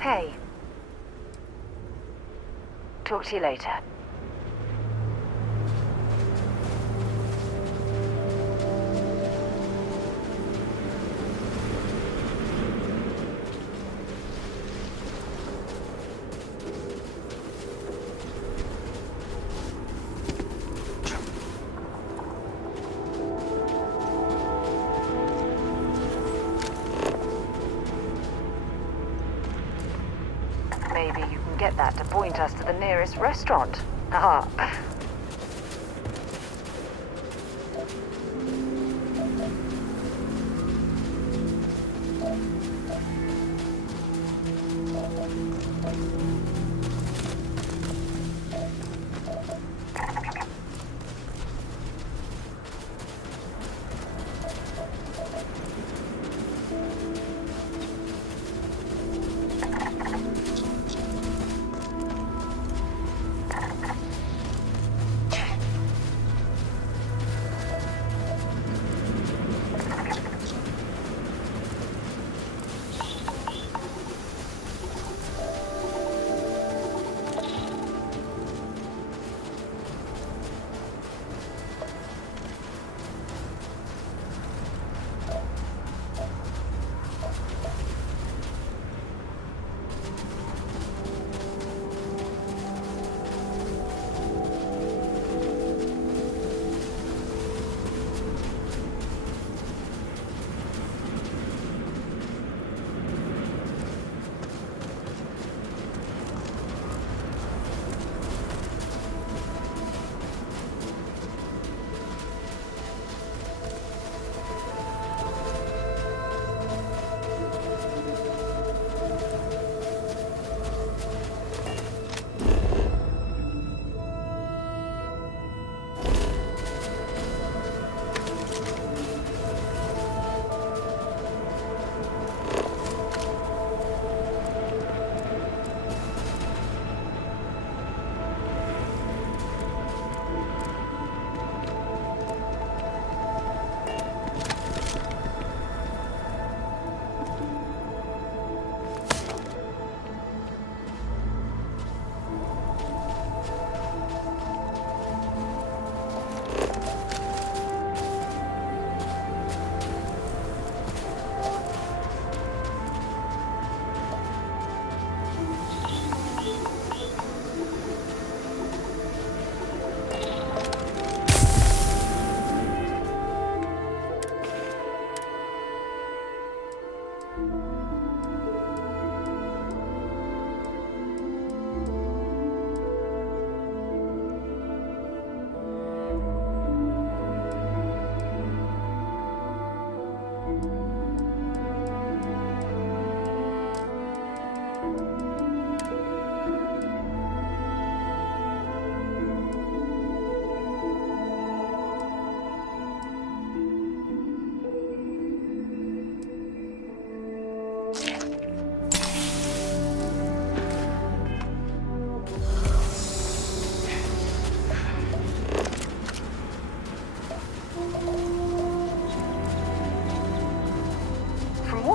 Hey. Talk to you later. Maybe you can get that to point us to the nearest restaurant. Ah.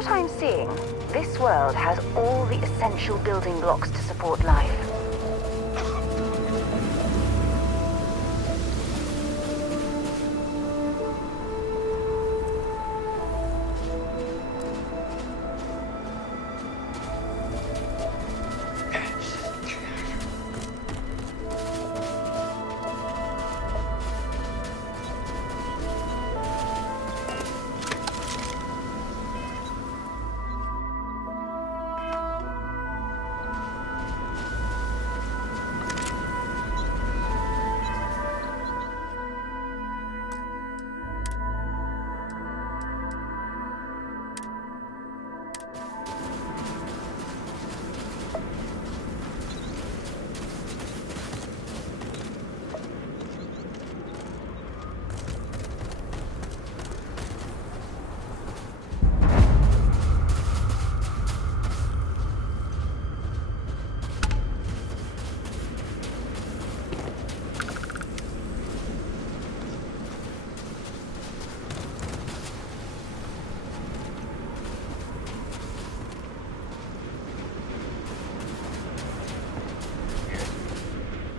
what I'm seeing, this world has all the essential building blocks to support life.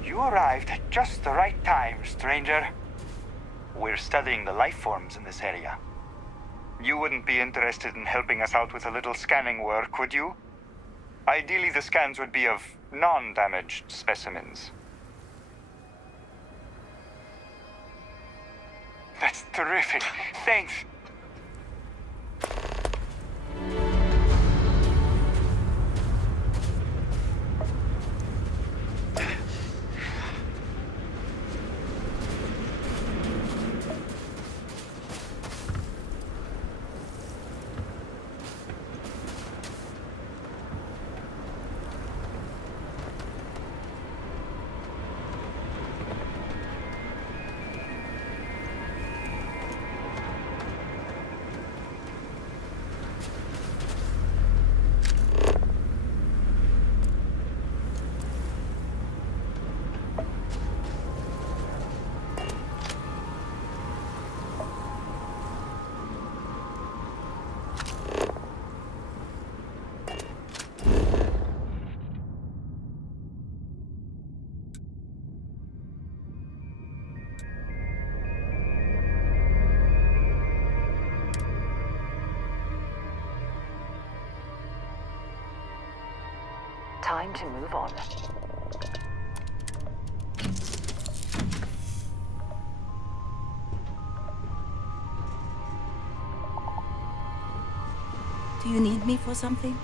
You arrived at just the right time, stranger. We're studying the life forms in this area. You wouldn't be interested in helping us out with a little scanning work, would you? Ideally, the scans would be of non-damaged specimens. That's terrific. Thanks. Time to move on. Do you need me for something?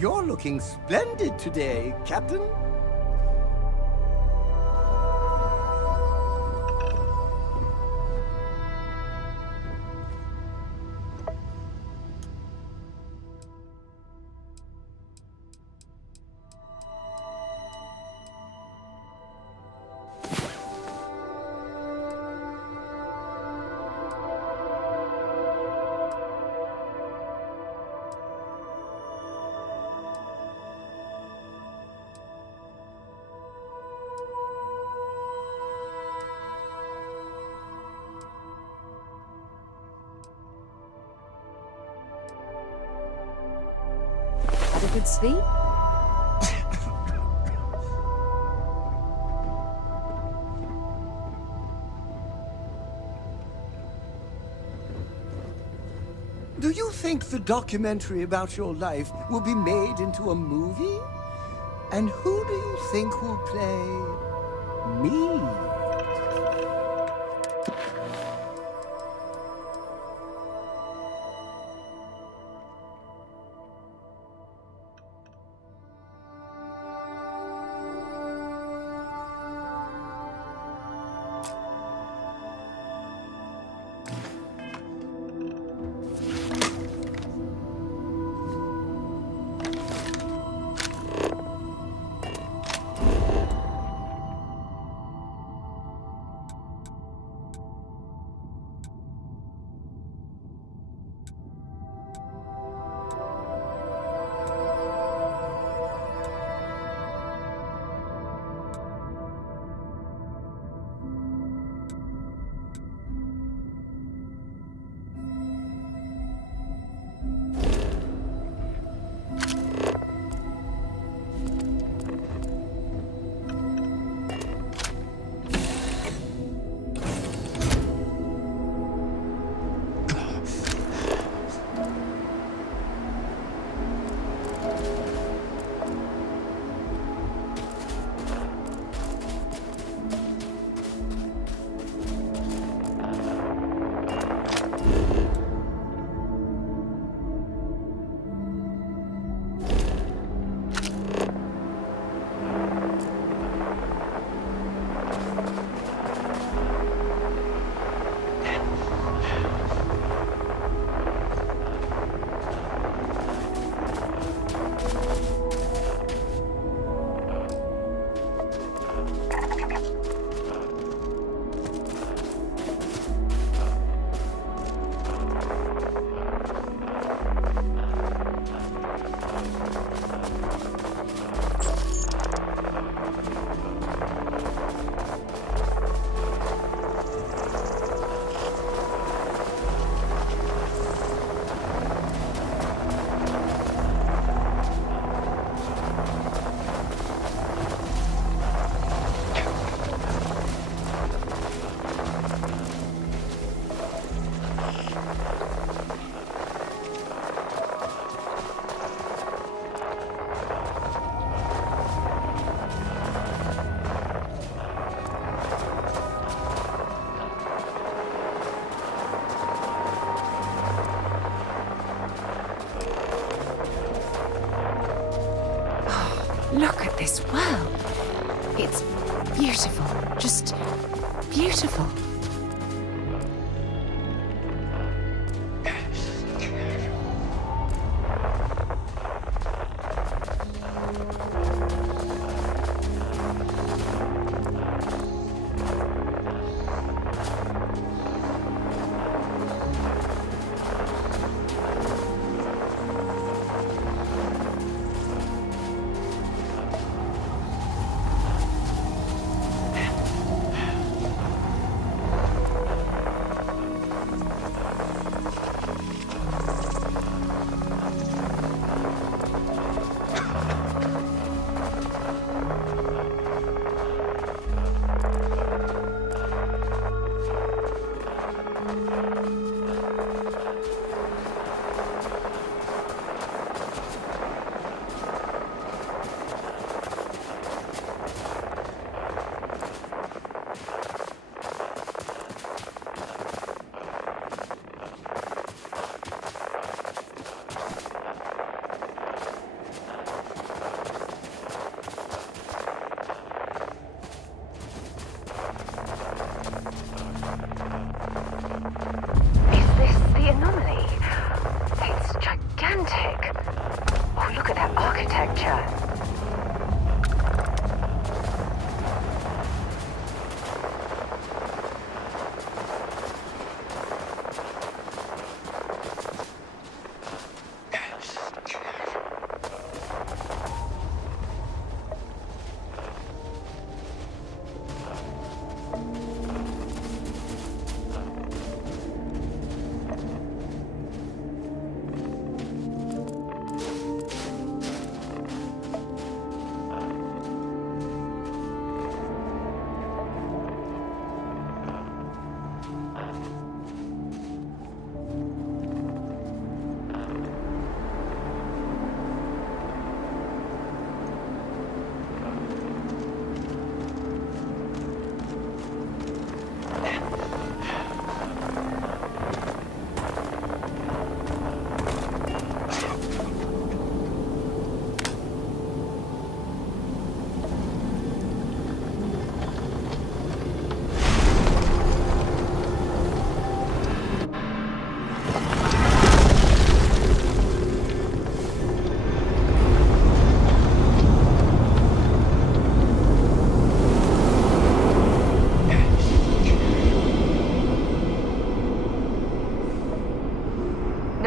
You're looking splendid today, Captain. Had a good sleep? Do you think the documentary about your life will be made into a movie? And who do you think will play me? Look at this world. It's beautiful. Just beautiful.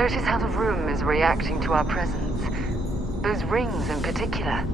Notice how the room is reacting to our presence. Those rings in particular.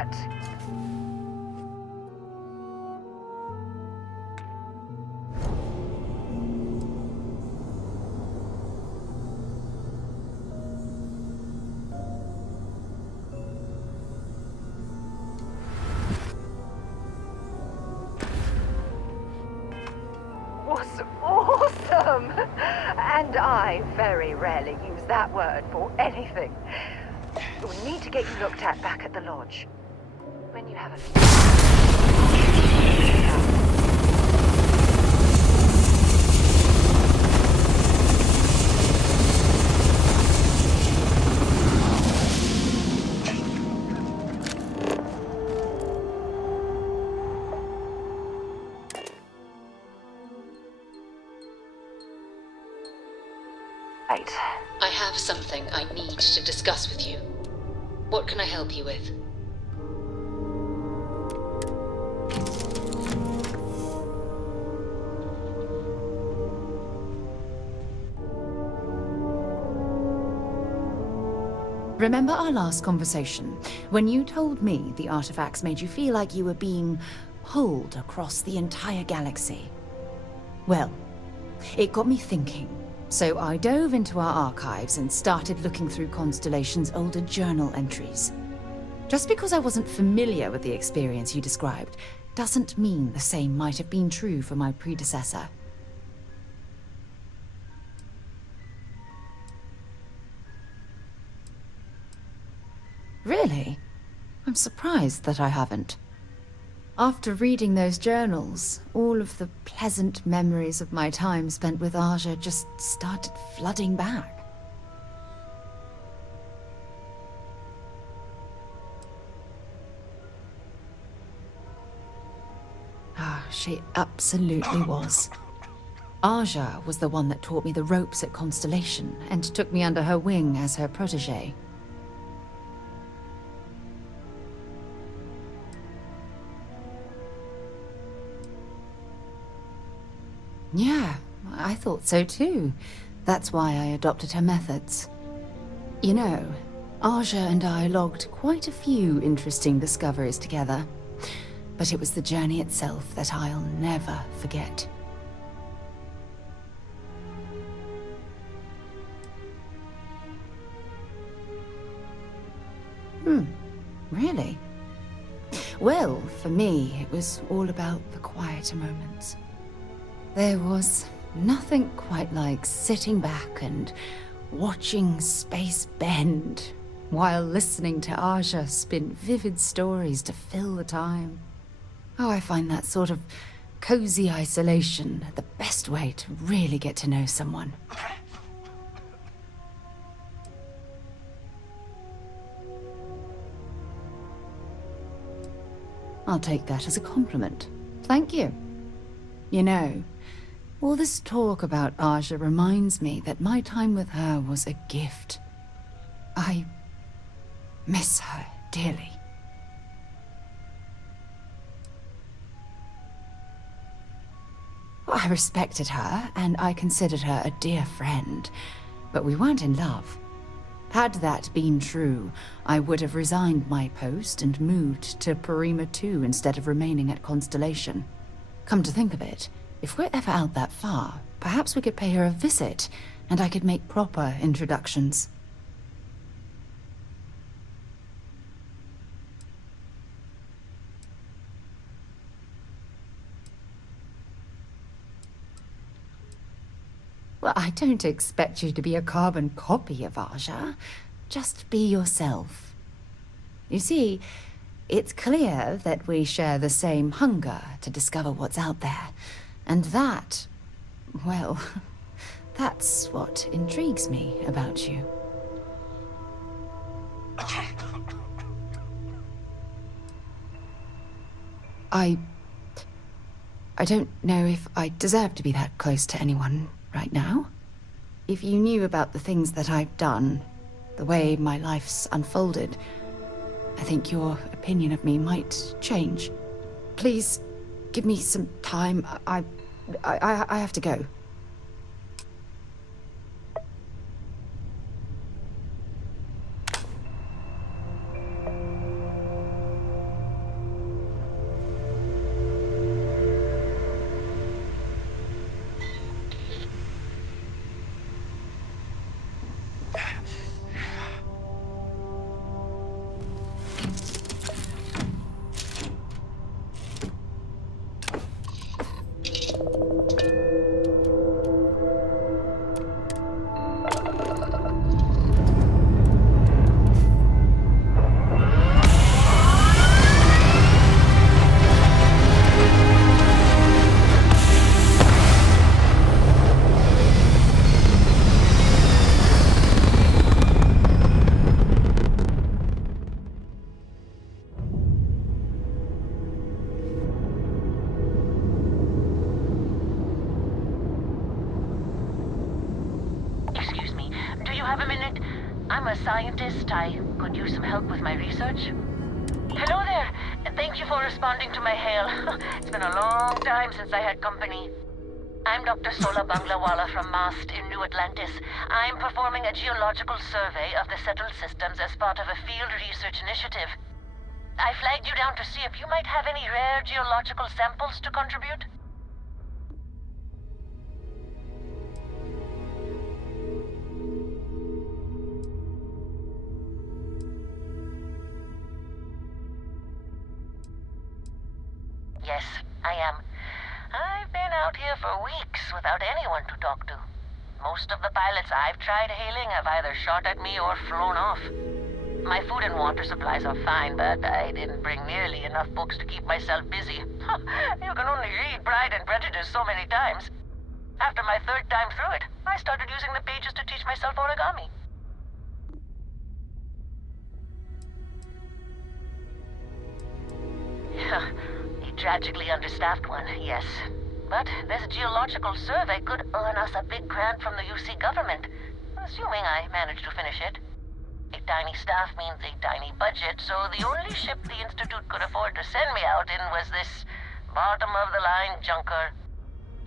that? Was awesome! I very rarely use that word for anything. We need to get you looked at back at the lodge. When you have a few... Right. I have something I need to discuss with you. What can I help you with? Remember our last conversation, when you told me the artifacts made you feel like you were being pulled across the entire galaxy? Well, it got me thinking. So I dove into our archives and started looking through Constellation's older journal entries. Just because I wasn't familiar with the experience you described, doesn't mean the same might have been true for my predecessor. Really? I'm surprised that I haven't. After reading those journals, all of the pleasant memories of my time spent with Aja just started flooding back. She absolutely was. Aja was the one that taught me the ropes at Constellation and took me under her wing as her protege. Yeah, I thought so too. That's why I adopted her methods. You know, Aja and I logged quite a few interesting discoveries together. But it was the journey itself that I'll never forget. Really? Well, for me, it was all about the quieter moments. There was nothing quite like sitting back and watching space bend while listening to Aja spin vivid stories to fill the time. Oh, I find that sort of cozy isolation the best way to really get to know someone. I'll take that as a compliment. Thank you. You know, all this talk about Aja reminds me that my time with her was a gift. I miss her dearly. I respected her, and I considered her a dear friend, but we weren't in love. Had that been true, I would have resigned my post and moved to Parima 2 instead of remaining at Constellation. Come to think of it, if we're ever out that far, perhaps we could pay her a visit, and I could make proper introductions. Well, I don't expect you to be a carbon copy of Aja. Just be yourself. You see, it's clear that we share the same hunger to discover what's out there. And that, well, that's what intrigues me about you. I don't know if I deserve to be that close to anyone right now. If you knew about the things that I've done, the way my life's unfolded, I think your opinion of me might change. Please, give me some time. I have to go. I'm a scientist. I could use some help with my research. Hello there. Thank you for responding to my hail. It's been a long time since I had company. I'm Dr. Sola Banglawala from MAST in New Atlantis. I'm performing a geological survey of the settled systems as part of a field research initiative. I flagged you down to see if you might have any rare geological samples to contribute. Yes, I am. I've been out here for weeks without anyone to talk to. Most of the pilots I've tried hailing have either shot at me or flown off. My food and water supplies are fine, but I didn't bring nearly enough books to keep myself busy. You can only read Pride and Prejudice so many times. After my third time through it, I started using the pages to teach myself origami. A tragically understaffed one, yes. But this geological survey could earn us a big grant from the UC government, assuming I manage to finish it. A tiny staff means a tiny budget, so the only ship the Institute could afford to send me out in was this bottom-of-the-line junker.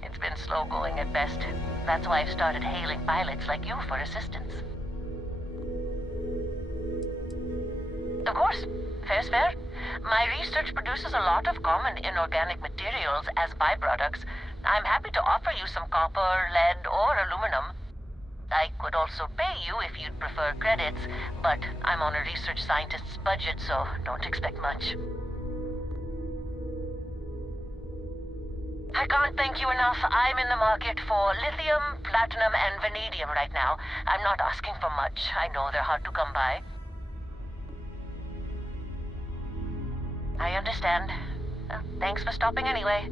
It's been slow going at best. That's why I've started hailing pilots like you for assistance. Of course, fair's fair. My research produces a lot of common inorganic materials as byproducts. I'm happy to offer you some copper, lead, or aluminum. I could also pay you if you'd prefer credits, but I'm on a research scientist's budget, so don't expect much. I can't thank you enough. I'm in the market for lithium, platinum, and vanadium right now. I'm not asking for much. I know they're hard to come by. I understand. Thanks for stopping anyway.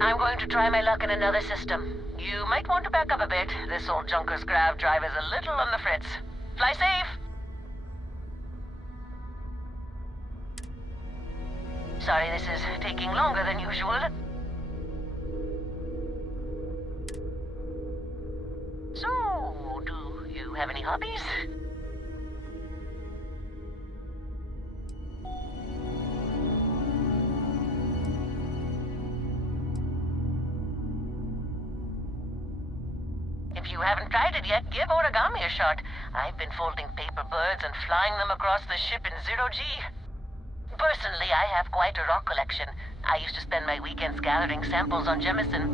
I'm going to try my luck in another system. You might want to back up a bit. This old junker's grav drive is a little on the fritz. Fly safe! Sorry this is taking longer than usual. So, do you have any hobbies? If you haven't tried it yet, give origami a shot. I've been folding paper birds and flying them across the ship in zero-G. Personally, I have quite a rock collection. I used to spend my weekends gathering samples on Jemison.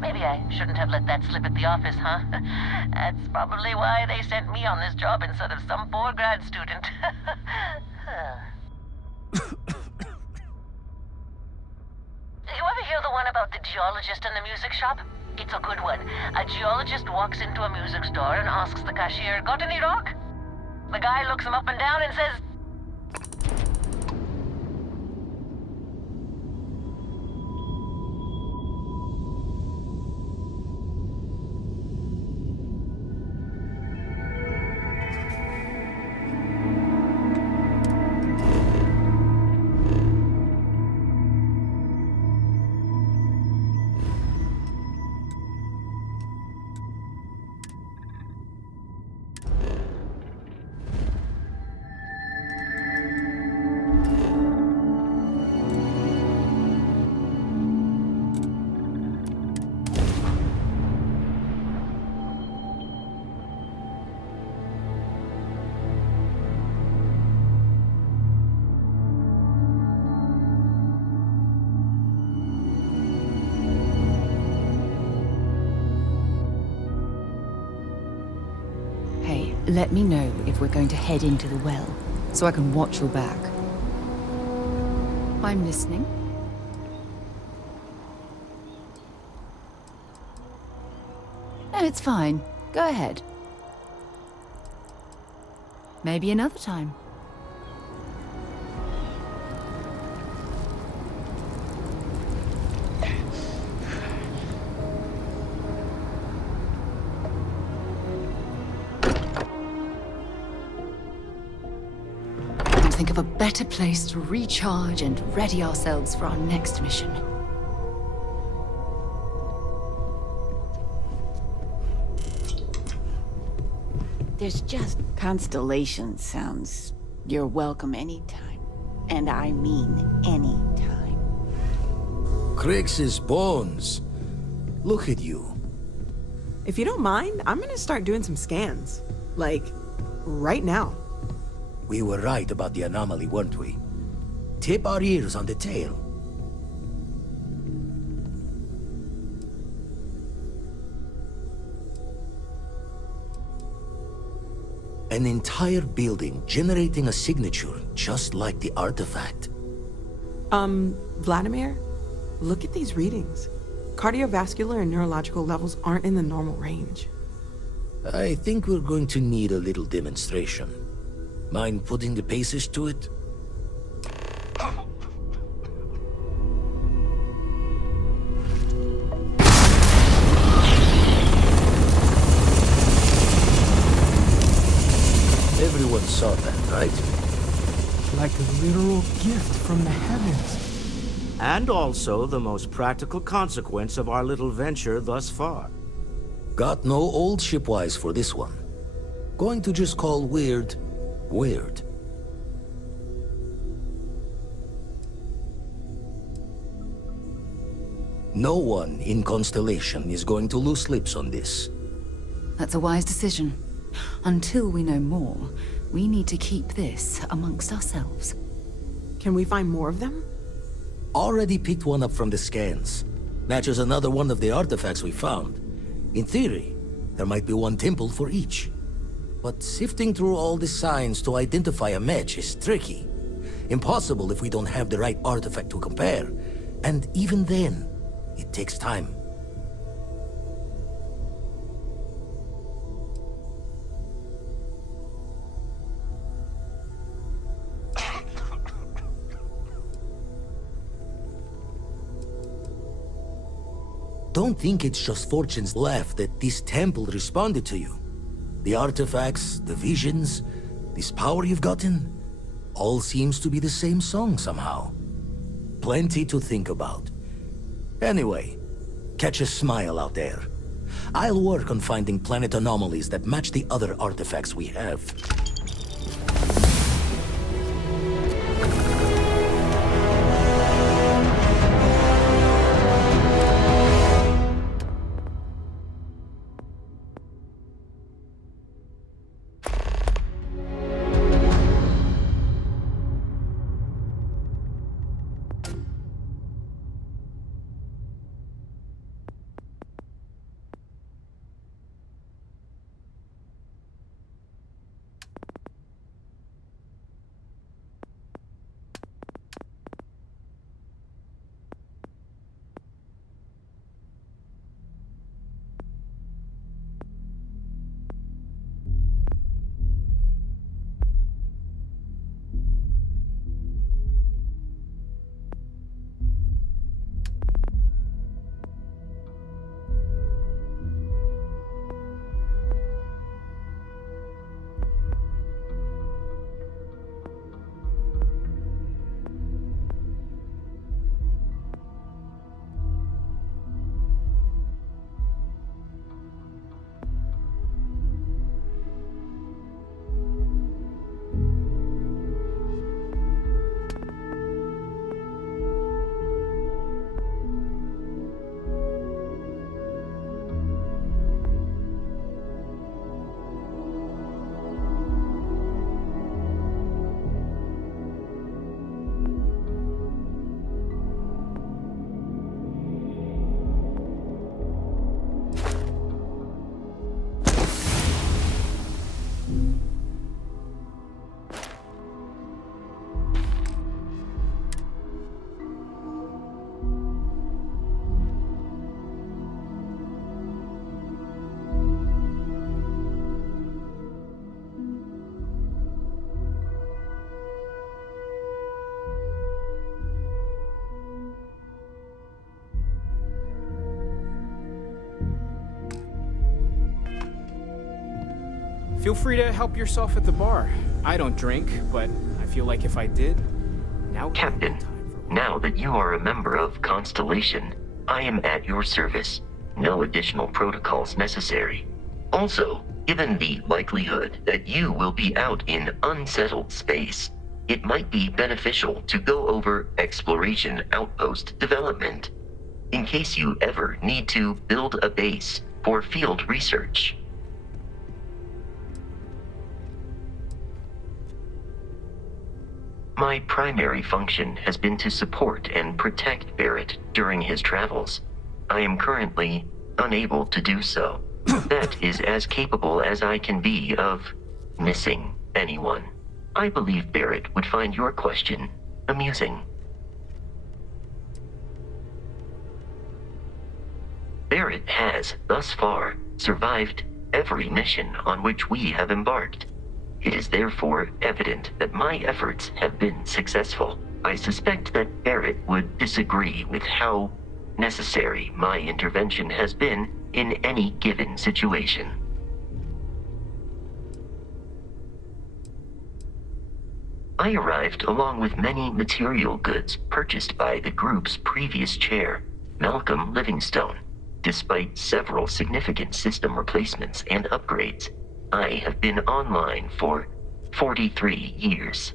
Maybe I shouldn't have let that slip at the office, huh? That's probably why they sent me on this job instead of some poor grad student. You ever hear the one about the geologist in the music shop? It's a good one. A geologist walks into a music store and asks the cashier, "Got any rock?" The guy looks him up and down and says, Let me know if we're going to head into the well, so I can watch your back. I'm listening. No, it's fine. Go ahead. Maybe another time. Think of a better place to recharge and ready ourselves for our next mission. There's just... Constellation sounds... You're welcome anytime. And I mean anytime. Crix's bones. Look at you. If you don't mind, I'm gonna start doing some scans. Like, right now. We were right about the anomaly, weren't we? Tip our ears on the tail. An entire building generating a signature just like the artifact. Vladimir, look at these readings. Cardiovascular and neurological levels aren't in the normal range. I think we're going to need a little demonstration. Mind putting the paces to it? Everyone saw that, right? Like a literal gift from the heavens. And also the most practical consequence of our little venture thus far. Got no old shipwise for this one. Going to just call weird, weird. No one in Constellation is going to lose lips on this. That's a wise decision. Until we know more, we need to keep this amongst ourselves. Can we find more of them? Already picked one up from the scans. Matches another one of the artifacts we found. In theory, there might be one temple for each. But sifting through all the signs to identify a match is tricky. Impossible if we don't have the right artifact to compare. And even then, it takes time. Don't think it's just Fortune's laugh that this temple responded to you. The artifacts, the visions, this power you've gotten, all seems to be the same song somehow. Plenty to think about. Anyway, catch a smile out there. I'll work on finding planet anomalies that match the other artifacts we have. Feel free to help yourself at the bar. I don't drink, but I feel like if I did, now... Captain, now that you are a member of Constellation, I am at your service. No additional protocols necessary. Also, Given the likelihood that you will be out in unsettled space, it might be beneficial to go over exploration outpost development, in case you ever need to build a base for field research. My primary function has been to support and protect Barrett during his travels. I am currently unable to do so. That is as capable as I can be of missing anyone. I believe Barrett would find your question amusing. Barrett has, thus far, survived every mission on which we have embarked. It is therefore evident that my efforts have been successful. I suspect that Barrett would disagree with how necessary my intervention has been in any given situation. I arrived along with many material goods purchased by the group's previous chair, Malcolm Livingstone. Despite several significant system replacements and upgrades, I have been online for 43 years.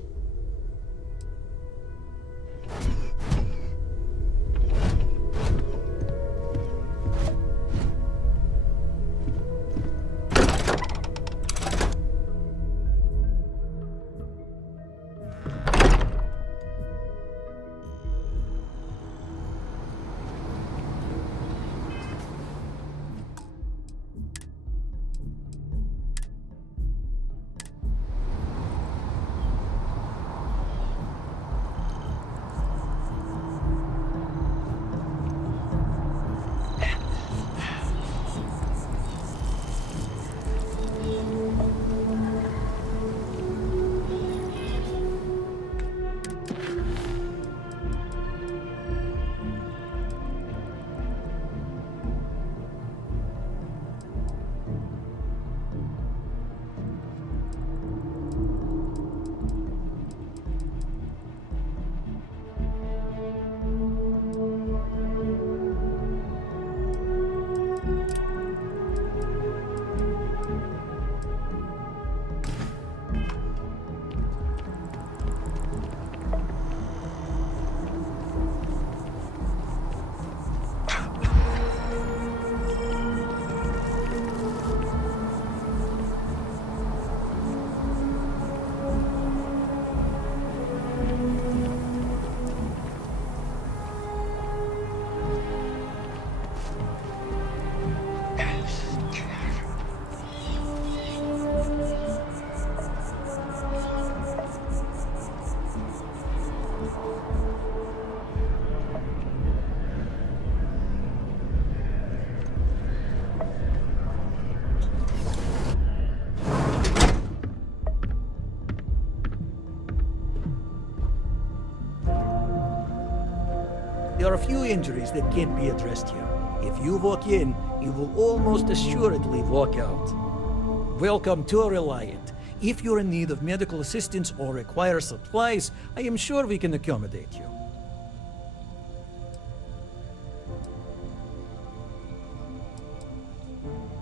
There are a few injuries that can't be addressed here. If you walk in, you will almost assuredly walk out. Welcome to Reliant. If you're in need of medical assistance or require supplies, I am sure we can accommodate you.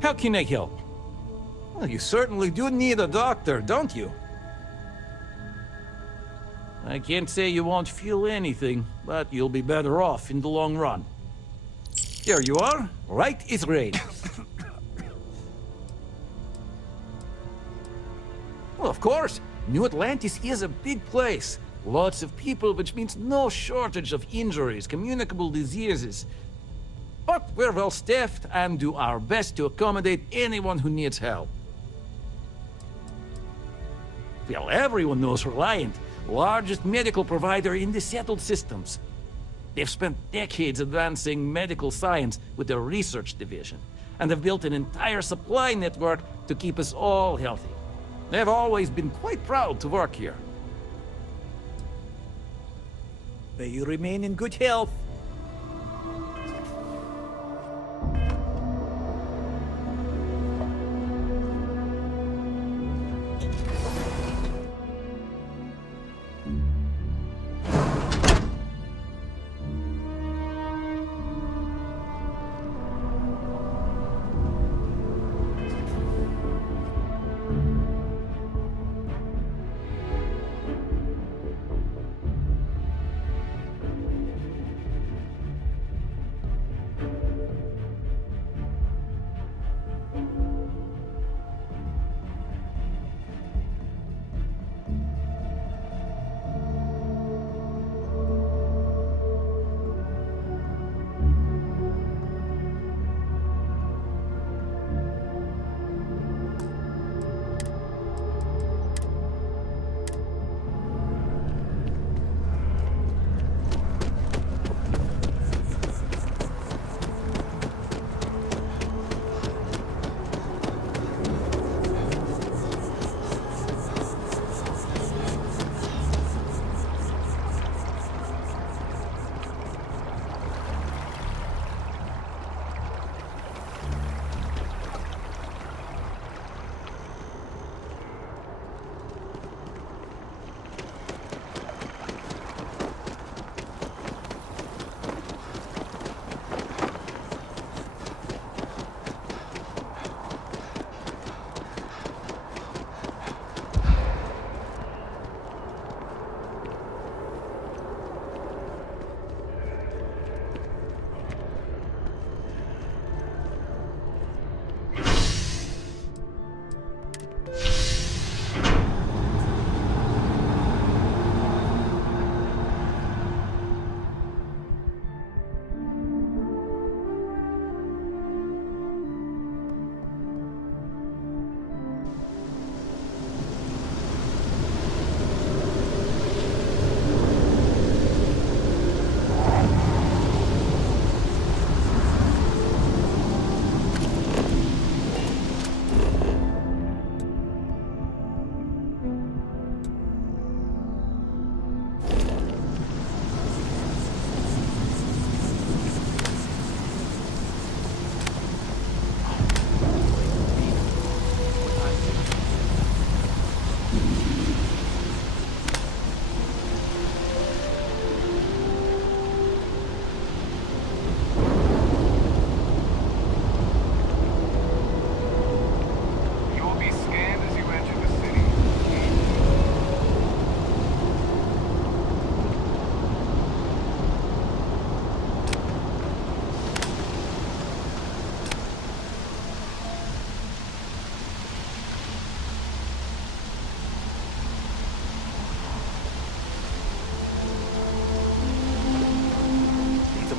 How can I help? Well, you certainly do need a doctor, don't you? I can't say you won't feel anything, but you'll be better off in the long run. There you are. Right is rain. Well, of course, New Atlantis is a big place. Lots of people, which means no shortage of injuries, communicable diseases. But we're well staffed and do our best to accommodate anyone who needs help. Well, everyone knows Reliant, largest medical provider in the settled systems. They've spent decades advancing medical science with their research division, and have built an entire supply network to keep us all healthy. They've always been quite proud to work here. May you remain in good health.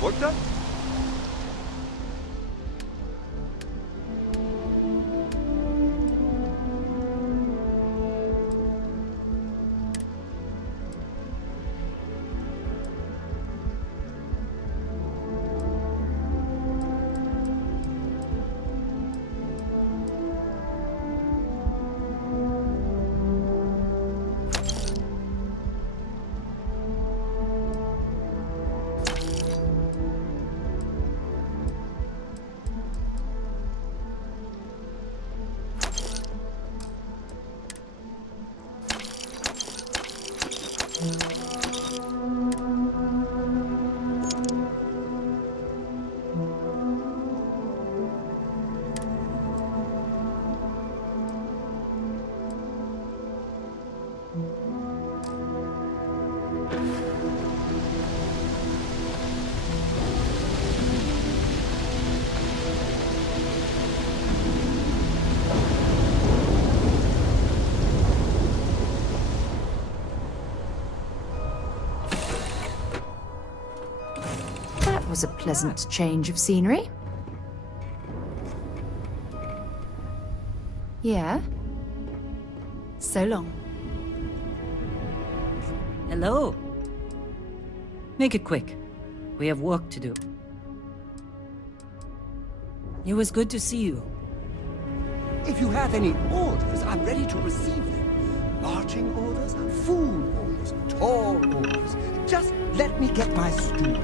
Work done? That was a pleasant change of scenery. Yeah? So long. Hello. Make it quick. We have work to do. It was good to see you. If you have any orders, I'm ready to receive them. Marching orders, food orders, tall orders. Just let me get my stool.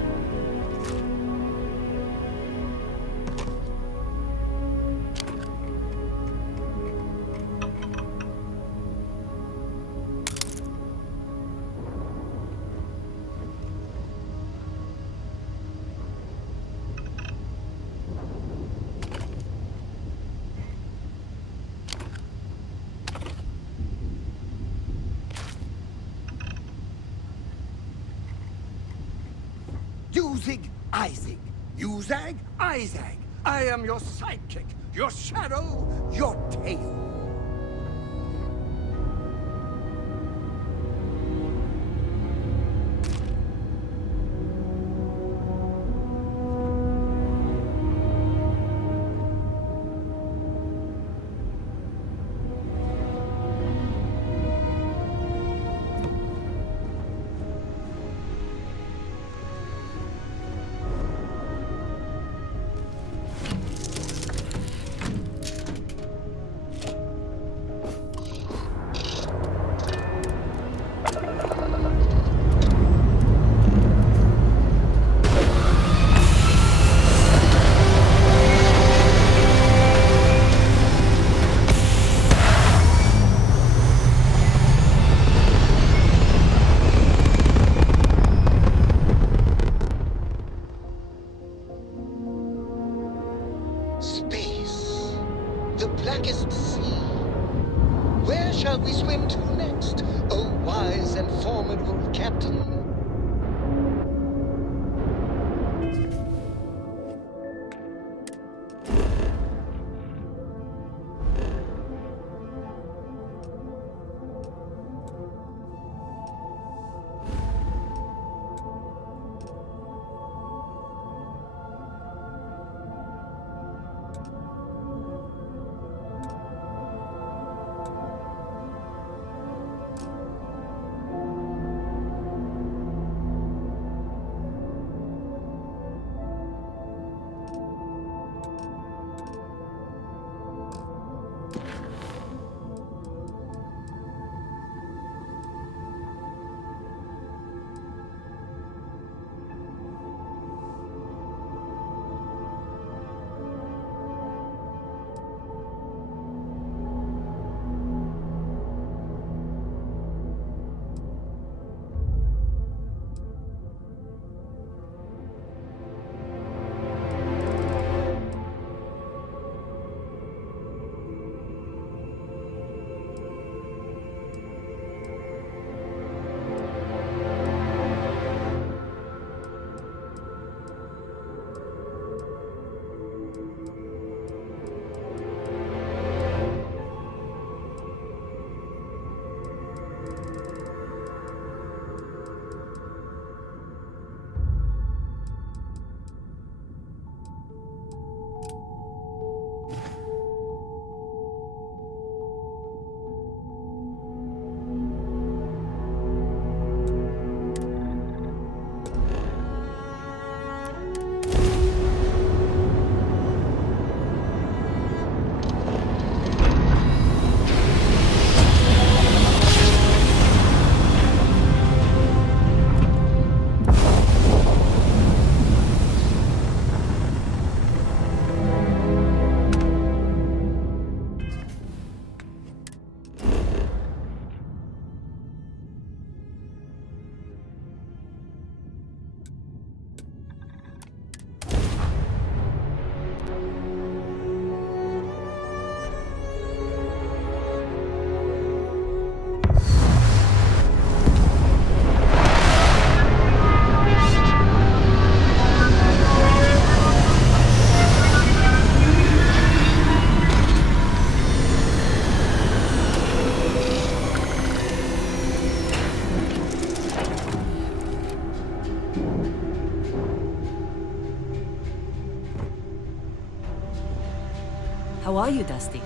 Usig, Isaac. Uzag, Isaac. I am your sidekick, your shadow, your tail. How are you, Dusty?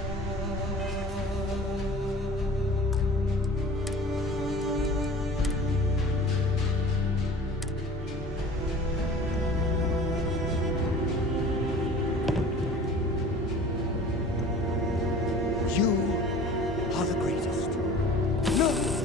You are the greatest. No!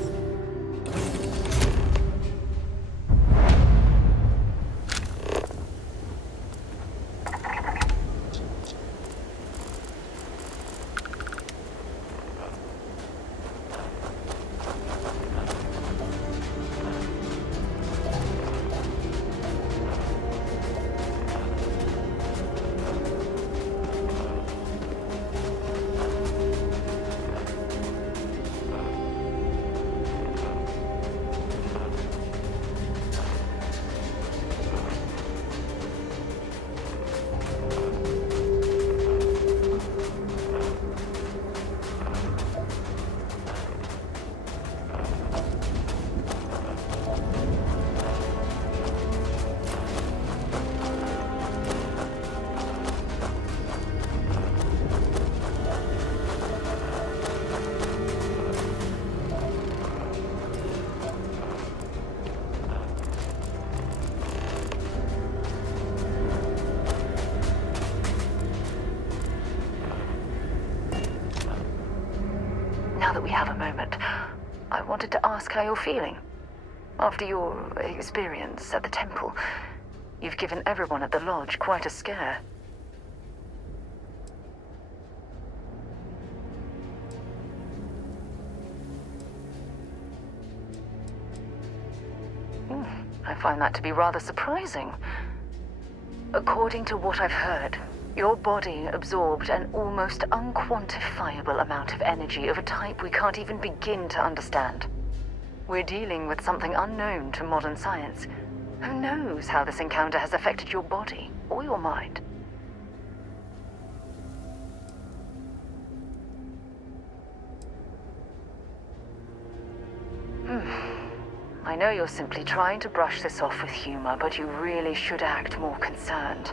Now that we have a moment, I wanted to ask how you're feeling. After your experience at the temple, you've given everyone at the lodge quite a scare. I find that to be rather surprising. According to what I've heard, your body absorbed an almost unquantifiable amount of energy of a type we can't even begin to understand. We're dealing with something unknown to modern science. Who knows how this encounter has affected your body or your mind? I know you're simply trying to brush this off with humor, but you really should act more concerned.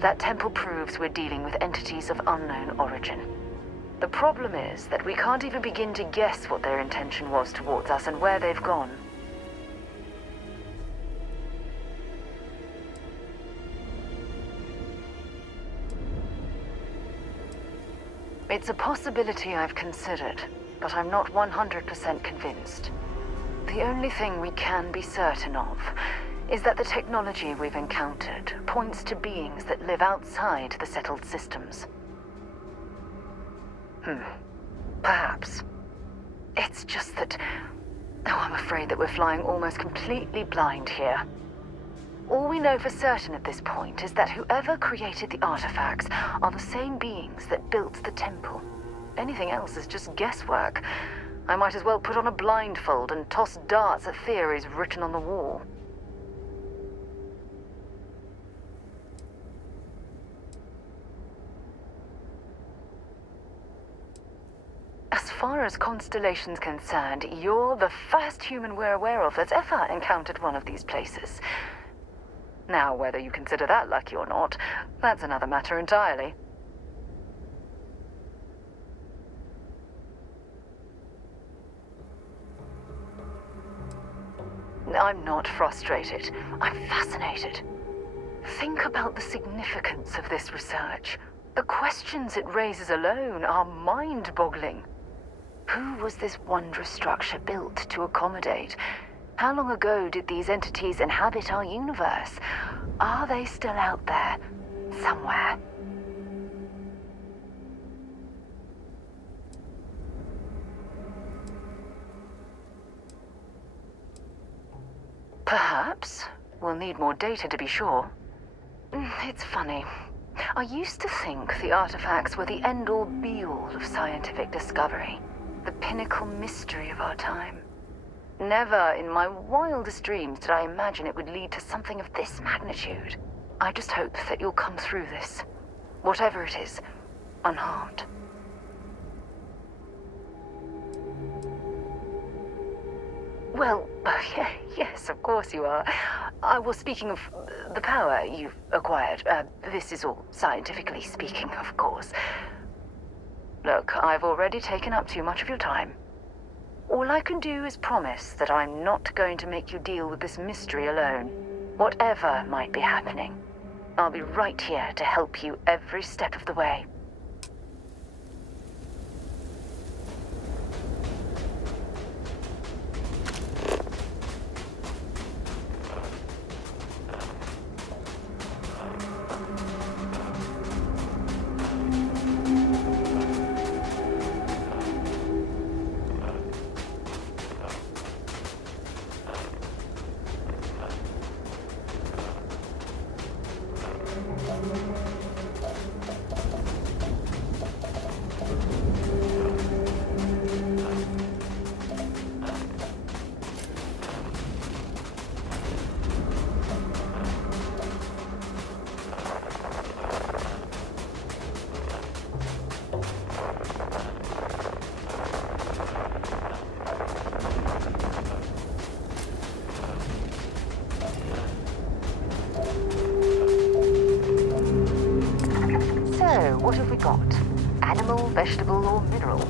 That temple proves we're dealing with entities of unknown origin. The problem is that we can't even begin to guess what their intention was towards us and where they've gone. It's a possibility I've considered, but I'm not 100% convinced. The only thing we can be certain of is that the technology we've encountered points to beings that live outside the settled systems. Perhaps. It's just that... Oh, I'm afraid that we're flying almost completely blind here. All we know for certain at this point is that whoever created the artifacts are the same beings that built the temple. Anything else is just guesswork. I might as well put on a blindfold and toss darts at theories written on the wall. As far as Constellation's concerned, you're the first human we're aware of that's ever encountered one of these places. Now, whether you consider that lucky or not, that's another matter entirely. I'm not frustrated. I'm fascinated. Think about the significance of this research. The questions it raises alone are mind-boggling. Who was this wondrous structure built to accommodate? How long ago did these entities inhabit our universe? Are they still out there, somewhere? Perhaps. We'll need more data to be sure. It's funny. I used to think the artifacts were the end-all be-all of scientific discovery. The pinnacle mystery of our time. Never in my wildest dreams did I imagine it would lead to something of this magnitude. I just hope that you'll come through this, whatever it is, unharmed. Well, yes, of course you are. I was speaking of the power you've acquired. This is all scientifically speaking, of course. Look, I've already taken up too much of your time. All I can do is promise that I'm not going to make you deal with this mystery alone. Whatever might be happening, I'll be right here to help you every step of the way. So, what have we got? Animal, vegetable, or mineral?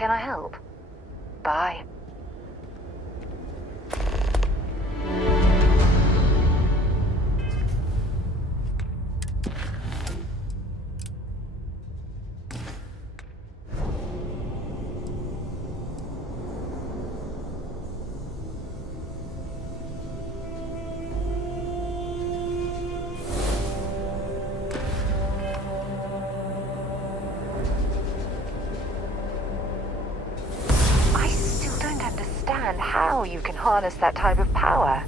Can I help? Bye. I still don't understand how you can harness that type of power.